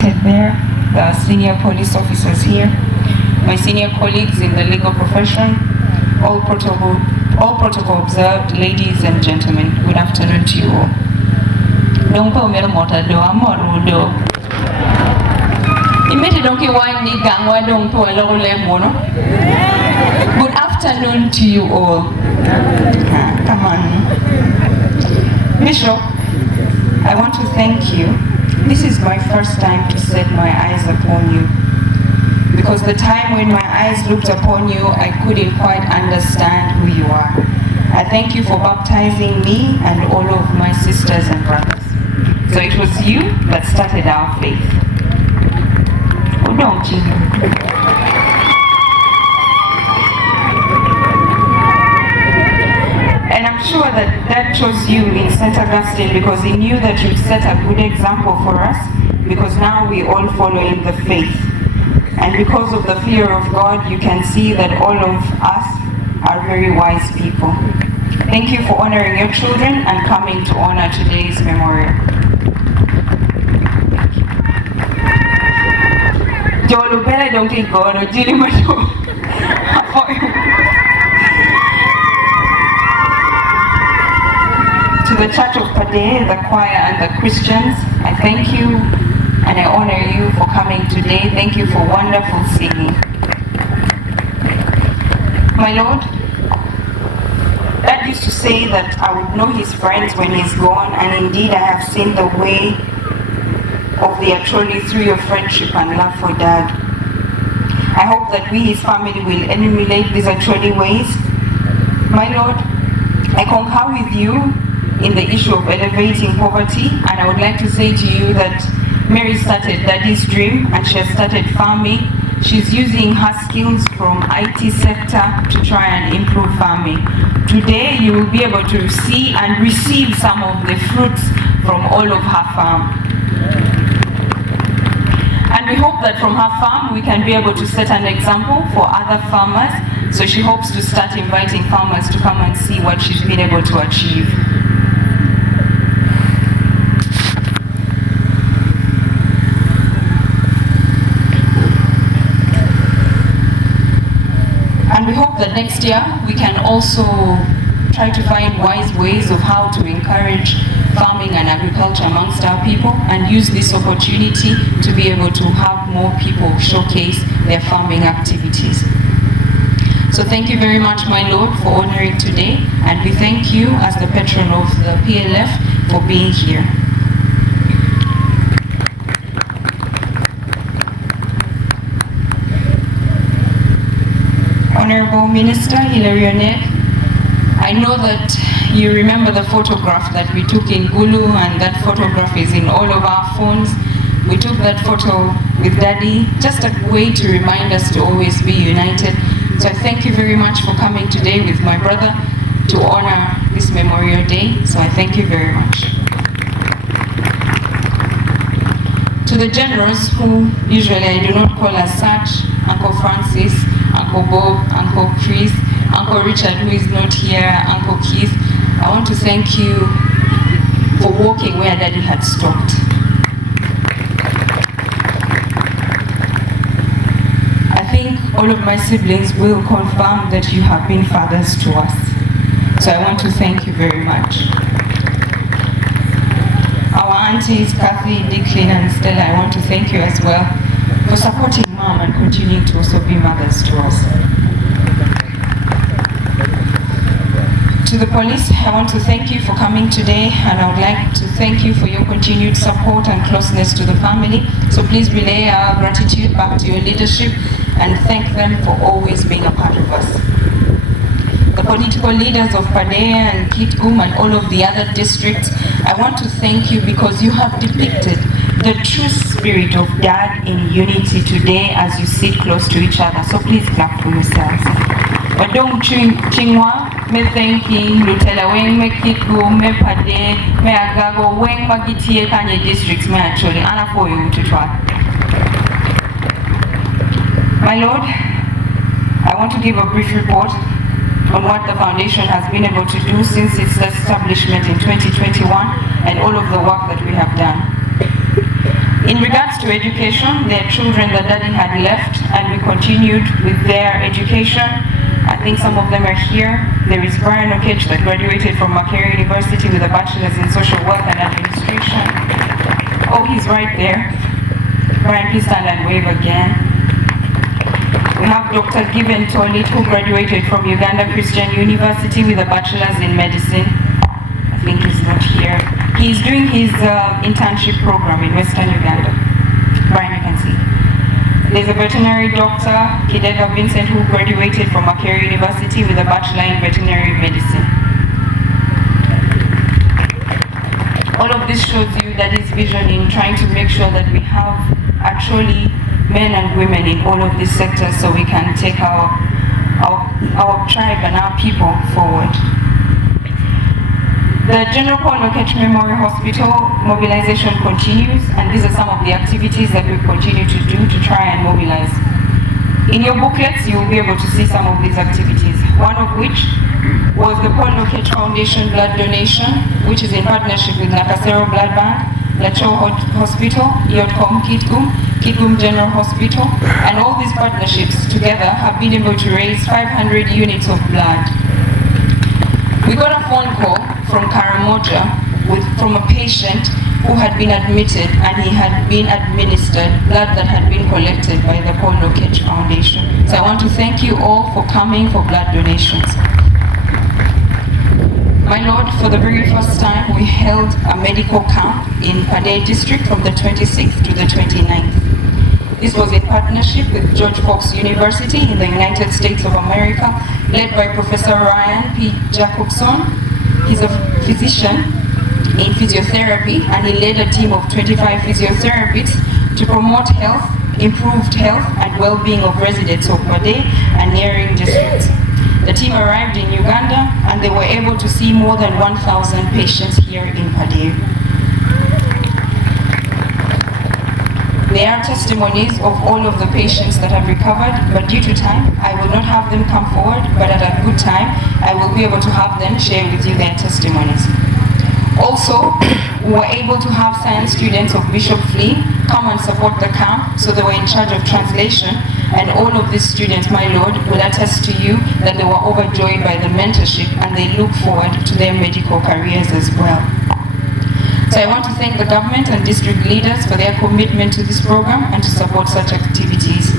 There, the senior police officers here, my senior colleagues in the legal profession, all protocol observed, ladies and gentlemen, good afternoon to you all. Good afternoon to you all. Come on. Bishop, I want to thank you. This is my first time to set my eyes upon you. Because the time when my eyes looked upon you, I couldn't quite understand who you are. I thank you for baptizing me and all of my sisters and brothers. So it was you that started our faith. Oh, don't you? And I'm sure that God chose you in St. Augustine because he knew that you'd set a good example for us, because now we all follow in the faith. And because of the fear of God, you can see that all of us are very wise people. Thank you for honoring your children and coming to honor today's memorial. To the Church of Pade, the choir and the Christians, I thank you and I honor you for coming today. Thank you for wonderful singing. My Lord, Dad used to say that I would know his friends when he's gone, and indeed I have seen the way of the Acholi through your friendship and love for Dad. I hope that we, his family, will emulate these Acholi ways. My Lord, I concur with you in the issue of elevating poverty, and I would like to say to you that Mary started Daddy's dream and she has started farming. She's using her skills from IT sector to try and improve farming. Today you will be able to see and receive some of the fruits from all of her farm. And we hope that from her farm we can be able to set an example for other farmers. So she hopes to start inviting farmers to come and see what she's been able to achieve. And we hope that next year we can also try to find wise ways of how to encourage farming and agriculture amongst our people, and use this opportunity to be able to have more people showcase their farming activities. So thank you very much, my Lord, for honoring today, and we thank you as the patron of the PLF for being here. Honorable Minister Hilarionette, I know that you remember the photograph that we took in Gulu, and that photograph is in all of our phones. We took that photo with Daddy, just a way to remind us to always be united. So I thank you very much for coming today with my brother to honor this Memorial Day. So I thank you very much. To the generals who usually I do not call as such, Uncle Francis, Uncle Bob, Uncle Chris, Uncle Richard, who is not here, Uncle Keith, I want to thank you for walking where Daddy had stopped. I think all of my siblings will confirm that you have been fathers to us. So I want to thank you very much. Our aunties, Kathy, Declan, and Stella, I want to thank you as well for supporting Mom and continuing to also be mothers to us. To the police, I want to thank you for coming today, and I would like to thank you for your continued support and closeness to the family. So please relay our gratitude back to your leadership and thank them for always being a part of us. The political leaders of Padea and Kitgum and all of the other districts, I want to thank you because you have depicted the true spirit of Dad in unity today as you sit close to each other. So please clap for yourselves. Badong Chingwa, me thanking Lutela Weng, me Kitgum, me Pade, me Agago, Weng Magitie Kanye districts, me actually, Anna for you to try. My Lord, I want to give a brief report on what the foundation has been able to do since its establishment in 2021 and all of the work that we have done. In regards to education, there are children that daddy had left and we continued with their education. I think some of them are here. There is Brian Lokech that graduated from Makerere University with a bachelor's in social work and administration. Oh, he's right there. Brian, please stand and wave again. We have Dr. Given Tolit, who graduated from Uganda Christian University with a bachelor's in medicine. I think he's not here. He's doing his internship program in Western Uganda. Brian, you can see. There's a veterinary doctor, Kidega Vincent, who graduated from Makerere University with a bachelor in veterinary medicine. All of this shows you that his vision in trying to make sure that we have actually men and women in all of these sectors so we can take our tribe and our people forward. The General Paul Lokech Memorial Hospital mobilization continues, and these are some of the activities that we continue to do to try and mobilize. In your booklets, you will be able to see some of these activities, one of which was the Paul Lokech Foundation blood donation, which is in partnership with Nakasero Blood Bank, Lacho Hospital, Yotkom Kitgum General Hospital, and all these partnerships together have been able to raise 500 units of blood. We got a phone call from Karamoja from a patient who had been admitted and he had been administered blood that had been collected by the Paul Lokech Foundation. So I want to thank you all for coming for blood donations. My Lord, for the very first time we held a medical camp in Padre District from the 26th to the 29th. This was in partnership with George Fox University in the United States of America, led by Professor Ryan P. Jacobson. He's a physician in physiotherapy, and he led a team of 25 physiotherapists to promote health, improved health and well-being of residents of Padre and neighboring districts. The team arrived in Uganda and they were able to see more than 1,000 patients here in Padre. There are testimonies of all of the patients that have recovered, but due to time, I will not have them come forward, but at a good time, I will be able to have them share with you their testimonies. Also, we were able to have science students of Bishop Flynn come and support the camp, so they were in charge of translation, and all of these students, my Lord, will attest to you that they were overjoyed by the mentorship and they look forward to their medical careers as well. So I want to thank the government and district leaders for their commitment to this program and to support such activities.